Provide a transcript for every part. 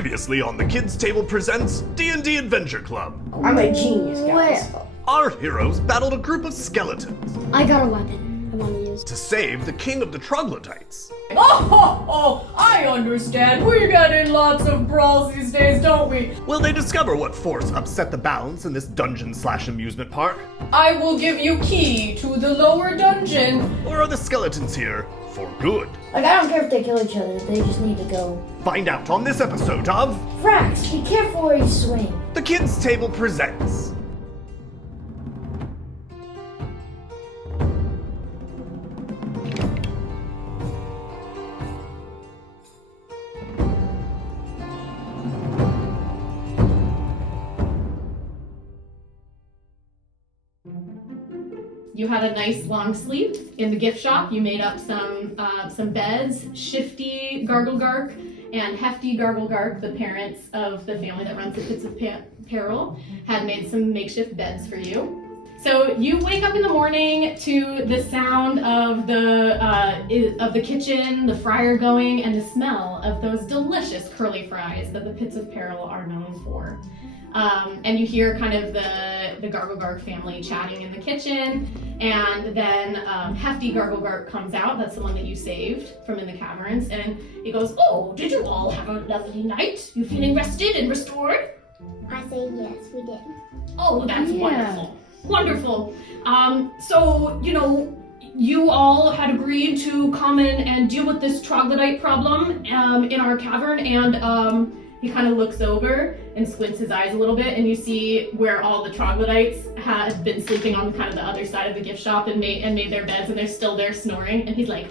Previously on the Kids Table presents DnD Adventure Club. I'm a genius, guys. Well, Our heroes battled a group of skeletons I got a weapon I want to use. to save the king of the troglodytes. Oh, I understand. We get in lots of brawls these days, don't we? Will they discover what force upset the balance in this dungeon/amusement park? I will give you key to the lower dungeon. Or are the skeletons here for good? Like, I don't care if they kill each other, they just need to go. Find out on this episode of Frax, be careful where you swing. The Kids Table presents. You had a nice long sleep in the gift shop. You made up some beds. Shifty Garglegark and Hefty Garglegark, the parents of the family that runs the Pits of Peril, had made some makeshift beds for you. So you wake up in the morning to the sound of the kitchen, the fryer going, and the smell of those delicious curly fries that the Pits of Peril are known for. And you hear kind of the Garglegark family chatting in the kitchen, and then Hefty Garglegark comes out. That's the one that you saved from in the caverns, and he goes, "Oh, did you all have a lovely night? You feeling rested and restored?" I say yes, we did. Oh, that's wonderful. Wonderful. So, you all had agreed to come in and deal with this troglodyte problem in our cavern, and he kind of looks over and squints his eyes a little bit, and you see where all the troglodytes had been sleeping on kind of the other side of the gift shop and made their beds, and they're still there snoring. And he's like,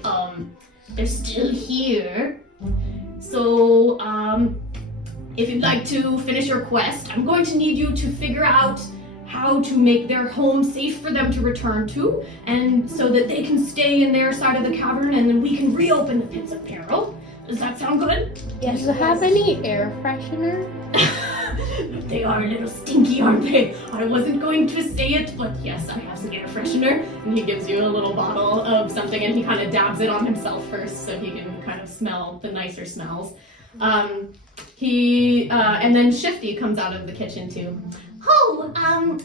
they're still here. So, if you'd like to finish your quest, I'm going to need you to figure out how to make their home safe for them to return to, and so that they can stay in their side of the cavern, and then we can reopen the Pits of Peril. Does that sound good? Yes. Do you have any air freshener? They are a little stinky, aren't they? I wasn't going to say it, but yes, I have some air freshener. And he gives you a little bottle of something, and he kind of dabs it on himself first so he can kind of smell the nicer smells. And then Shifty comes out of the kitchen too. Oh, I'm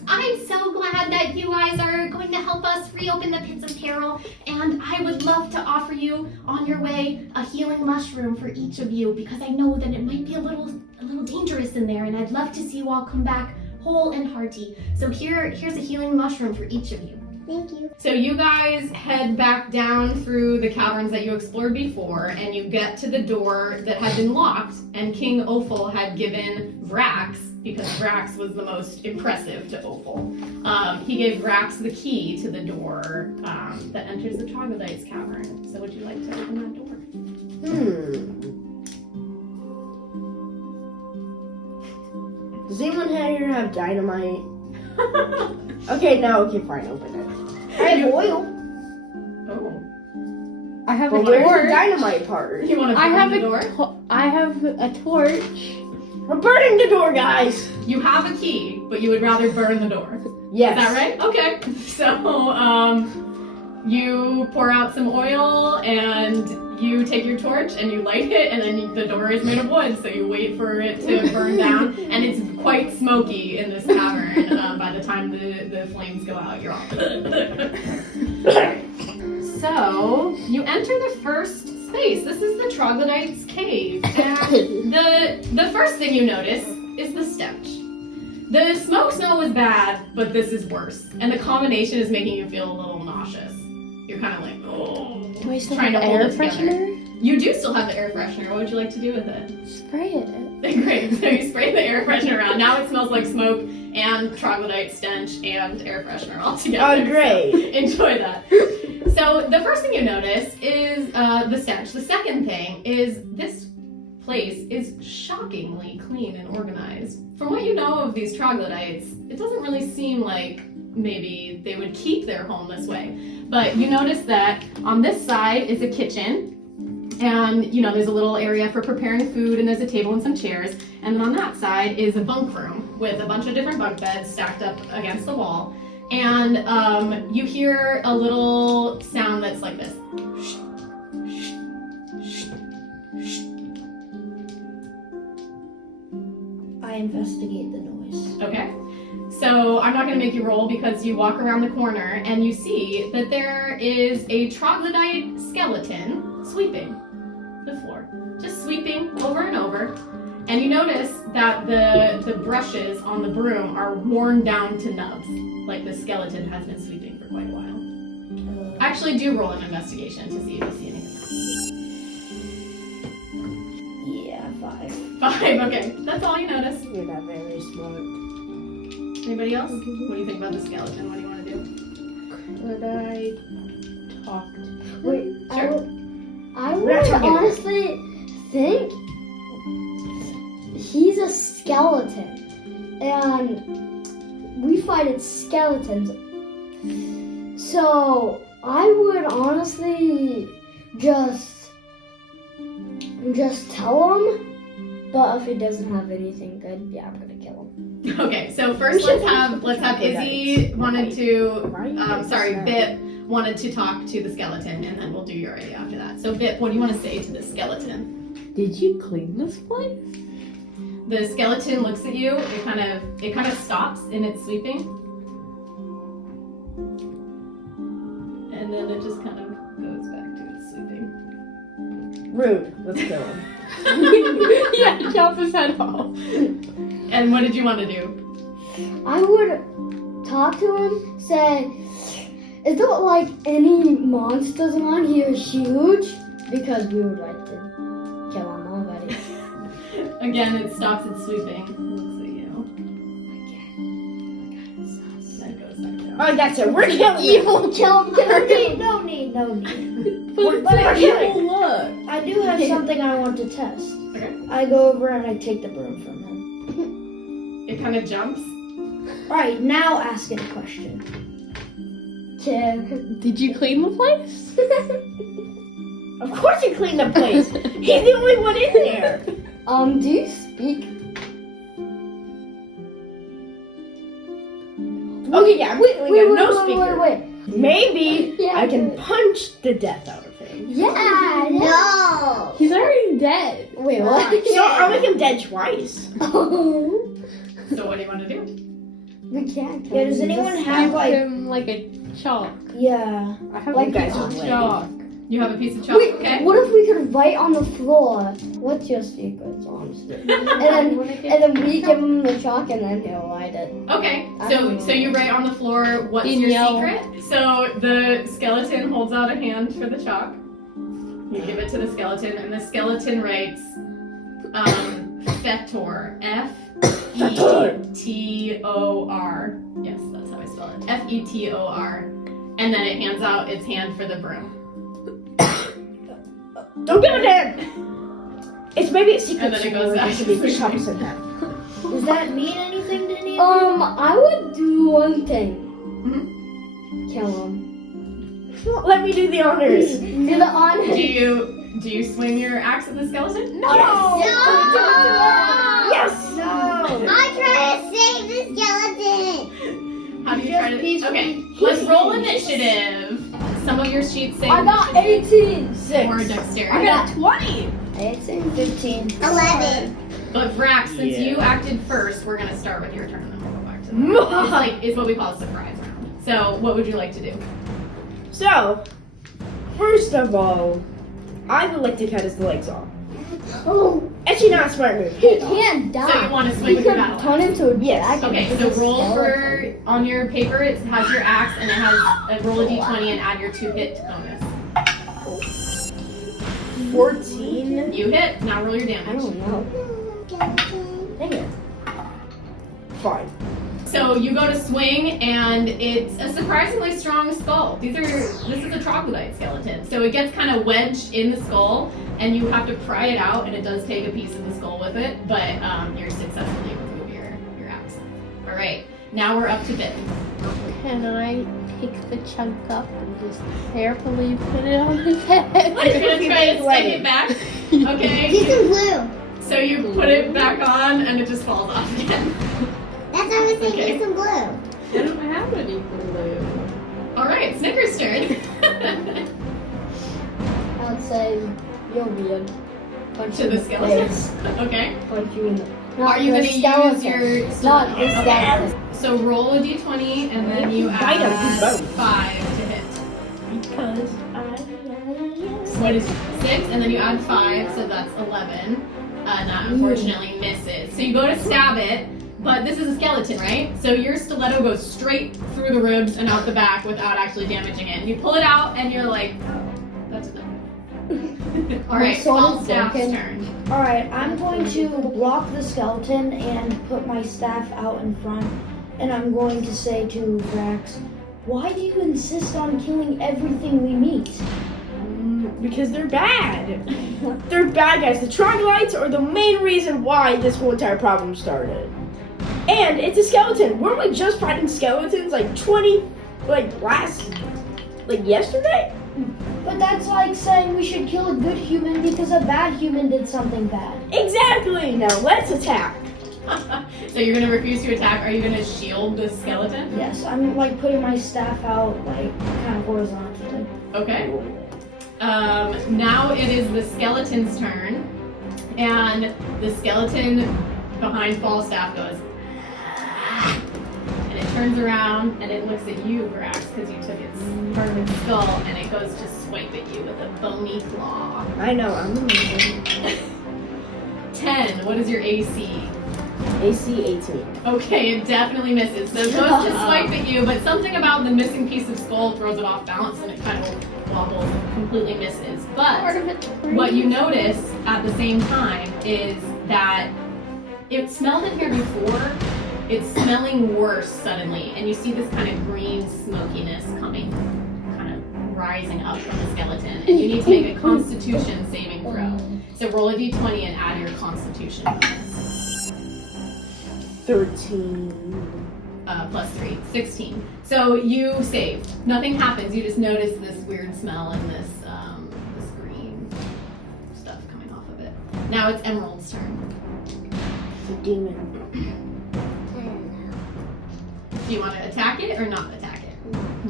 so glad that you guys are going to help us reopen the Pits of Peril, and I would love to offer you, on your way, a healing mushroom for each of you, because I know that it might be a little dangerous in there, and I'd love to see you all come back whole and hearty. So here's a healing mushroom for each of you. Thank you. So you guys head back down through the caverns that you explored before, and you get to the door that had been locked, and King Ophel had given Vrax, because Vrax was the most impressive to Ophel. He gave Vrax the key to the door that enters the Troglodytes cavern. So would you like to open that door? Does anyone here have dynamite? Okay, fine, open it. I have oil. Oh. I have But a where's the torch. dynamite part? You want to burn the door? I have a torch. We're burning the door, guys! You have a key, but you would rather burn the door. Yes. Is that right? Okay. So, you pour out some oil and you take your torch and you light it, and then the door is made of wood, so you wait for it to burn down, and it's quite smoky in this cavern. By the time the flames go out, you're all... So, you enter the first space. This is the Troglodytes' cave, and the first thing you notice is the stench. The smoke smell was bad, but this is worse, and the combination is making you feel a little nauseous. You're kind of like, oh, Do I still trying have to hold air it together. freshener? You do still have the air freshener. What would you like to do with it? Spray it. Great. So you spray the air freshener around. Now it smells like smoke and troglodyte stench and air freshener all together. Oh, great. So enjoy that. So the first thing you notice is the stench. The second thing is this place is shockingly clean and organized. From what you know of these troglodytes, it doesn't really seem like maybe they would keep their home this way. But you notice that on this side is a kitchen, and there's a little area for preparing food, and there's a table and some chairs, and then on that side is a bunk room with a bunch of different bunk beds stacked up against the wall, and you hear a little sound that's like this. I investigate the noise. Okay. So I'm not going to make you roll because you walk around the corner and you see that there is a troglodyte skeleton sweeping the floor. Just sweeping over and over. And you notice that the brushes on the broom are worn down to nubs. Like the skeleton has been sweeping for quite a while. Actually, do roll an investigation to see if you see anything. Yeah, 5. 5, okay. That's all you notice. You're not very smart. Anybody else? What do you think about the skeleton? What do you want to do? Could I talk to... Wait, Sure. We're I not would talking about- honestly think he's a skeleton. And we fight skeletons. So I would honestly just tell him. But if he doesn't have anything good, yeah, I'm gonna kill him. Okay, so first let's have Izzy wanted to Bip wanted to talk to the skeleton, and then we'll do your idea after that. So Bip, what do you want to say to the skeleton? Did you clean this place? The skeleton looks at you, it kind of stops in its sweeping. And then it just kind of goes back to its sweeping. Rude. Let's kill him. Yeah, chop his head off. And what did you want to do? I would talk to him, say, is there like any monsters around here huge? Because we would like to kill him already. Again, it stops its sweeping. Looks at you. Then it goes back down. Oh, that's it. We're killing him. Evil kill him. No need. But we're killing. look. I do have something I want to test. Okay. I go over and I take the broom from him. It kind of jumps. Alright, now ask it a question. Did you clean the place? Of course you cleaned the place. He's the only one in there. Do you speak? Okay, yeah, we got no speaker. Wait. Maybe Yeah. I can punch the death out of him. Yeah, no. He's already dead. Wait, what? So I'll make him dead twice. Oh. So what do you want to do? We can't. Yeah, does anyone have like him like a chalk? yeah. I have Like like guys a are lame. chalk. You have a piece of chalk, Wait, okay? what if we could write on the floor? What's your secrets, honestly? and then we give him the chalk, and then he'll write it. Okay, I don't so know. you write on the floor, what's In your yellow. secret? So the skeleton holds out a hand for the chalk. You give it to the skeleton, and the skeleton writes, Fetor. F-E-T-O-R. Yes, that's how I spell it. F-E-T-O-R. And then it hands out its hand for the broom. Don't give it to him! It's maybe a secret And then it goes somewhere back that to should be sleep. chops in half. Does that mean anything to any of you? I would do one thing. Mhm. Kill him. Let me do the honors. Do the honor. Do you swing your axe at the skeleton? No! Yes! No! I'm trying to save the skeleton. How do you try to? Okay, let's roll initiative. Some of your sheets say I got initiative 18. or 6. dexterity. I got 20. 18. 15. 11. But Vrax, since Yeah. you acted first, we're gonna start with your turn and then we'll go back to that. It's what we call a surprise round. So, what would you like to do? So, first of all, I would like to cut his legs off. Oh, Actually, not a smart move. he can't die. So you want to swing He with your could battle turn axe? into a Yes. dragon. Okay, with so a roll skeleton. for on your paper. It has your axe and it has roll a d20 and add your 2 hit bonus. 14. You hit. Now roll your I damage. don't know. Dang it. 5. So you go to swing, and it's a surprisingly strong skull. This is a troglodyte skeleton, so it gets kind of wedged in the skull, and you have to pry it out, and it does take a piece of the skull with it, but you're successfully able to move your axe. All right, now we're up to Bit. Can I pick the chunk up and just carefully put it on his head? I'm gonna try to stick it back. Okay, Some glue. so you put it back on, and it just falls off again. That's what I was saying. Okay. Get some glue. I don't have any glue. All right, Snicker's turn. I'd say you're weird. Punch To you the in skeleton? face. Okay. Punch you in the. Are you the going to use skeleton. your... Not the skeleton. So roll a d20 and then you Bite him, add he's both. 5 to hit. Because What is 6? And then you add 5, so that's 11. That unfortunately misses. So you go to stab it, but this is a skeleton, right? So your stiletto goes straight through the ribs and out the back without actually damaging it. And you pull it out and you're like, oh, that's enough. Alright, sword is Falstaff's broken. turn. Alright, I'm going to block the skeleton and put my staff out in front. And I'm going to say to Vrax, why do you insist on killing everything we meet? because they're bad. They're bad guys. The troglodytes are the main reason why this whole entire problem started. And it's a skeleton. Weren't we just fighting skeletons yesterday? But that's like saying we should kill a good human because a bad human did something bad. Exactly. Now let's attack. So you're gonna refuse to attack. Are you gonna shield the skeleton? Yes, I'm like putting my staff out like kind of horizontally. Okay. Now it is the skeleton's turn, and the skeleton behind Falstaff goes, and it turns around and it looks at you, Brax, because you took its part of its skull, and it goes to swipe at you with a bony claw. I know, I'm amazing. 10. What is your AC? AC 18. Okay, it definitely misses. So it goes to swipe at you, but something about the missing piece of skull throws it off balance, and it kind of wobbles and completely misses. But what you notice at the same time is that it smelled in here before. It's smelling worse suddenly, and you see this kind of green smokiness coming, kind of rising up from the skeleton, and you need to make a Constitution saving throw. So roll a d20 and add your Constitution bonus. 13. Plus 3, 16. So you saved. Nothing happens. You just notice this weird smell and this green stuff coming off of it. Now it's Emerald's turn. The demon. Do you want to attack it or not attack it?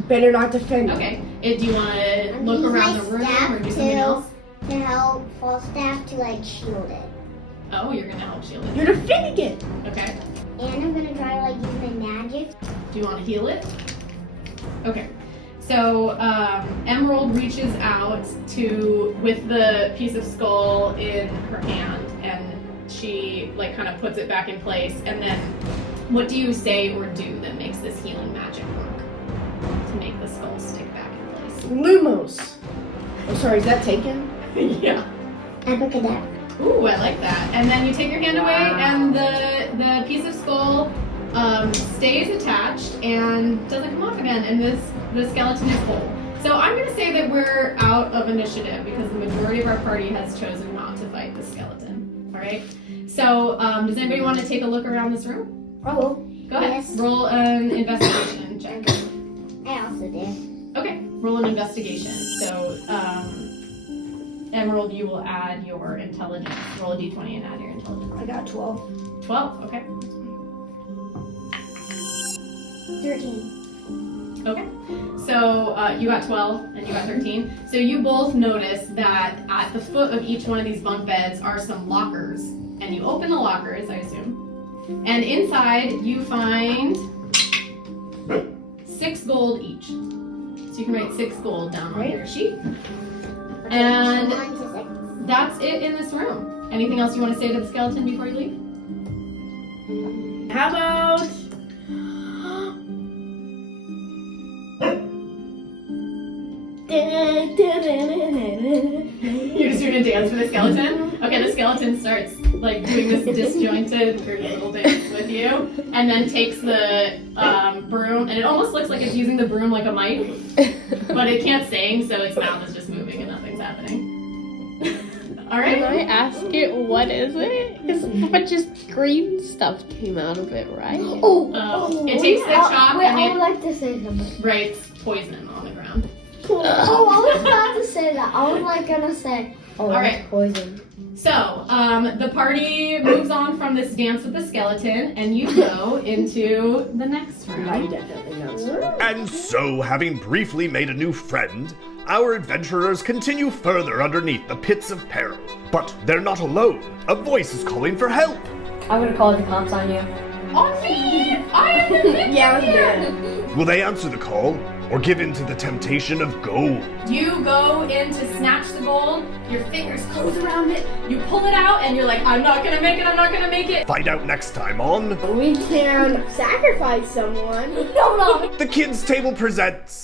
Better not defend it. Okay. Do you want to look use around my the room staff or do something else? To help Falstaff to like shield it. Oh, you're gonna help shield it. You're defending it. Okay. And I'm gonna try to like use my magic. Do you want to heal it? Okay. So Emerald reaches out with the piece of skull in her hand, and she like kind of puts it back in place. And then, what do you say or do that makes this healing magic work to make the skull stick back in place? Lumos. Oh, sorry, is that taken? Yeah. Abracadabra. Ooh, I like that. And then you take your hand away, and the piece of skull stays attached and doesn't come off again, and the skeleton is whole. So I'm going to say that we're out of initiative because the majority of our party has chosen not to fight the skeleton. All right. So does anybody want to take a look around this room? I will. Go ahead. Yes. Roll an investigation check. I also did. Okay. Roll an investigation. So Emerald, you will add your intelligence. Roll a d20 and add your intelligence. I got 12. 12. Okay. 13. Okay. So you got 12 and you got 13. So you both notice that at the foot of each one of these bunk beds are some lockers. And you open the lockers, I assume. And inside you find 6 gold each. So you can write 6 gold down on your sheet. And 1 to 6. that's it in this room. Anything else you want to say to the skeleton before you leave? How about... You're just doing a dance for the skeleton? Okay, the skeleton starts like doing this disjointed weird little dance with you, and then takes the broom, and it almost looks like it's using the broom like a mic, but it can't sing, so its mouth is just moving and nothing's happening. Alright? Can I ask it what is it? Because a bunch of green stuff came out of it, right? It takes the chop Wait, and I would it like to say something. writes poison on the ground. Oh, I was about to say that. I was like gonna say, oh, All that's right. poison. So, the party moves on from this dance with the skeleton, and you go into the next room. I definitely know. And so, having briefly made a new friend, our adventurers continue further underneath the Pits of Peril. But they're not alone. A voice is calling for help. I'm gonna call the cops on you. On me! I am the victim Yeah, here! Will they answer the call or give in to the temptation of gold? You go in to snatch the gold, your fingers close around it, you pull it out, and you're like, I'm not gonna make it, I'm not gonna make it. Find out next time on We can sacrifice someone. No. The Kids Table presents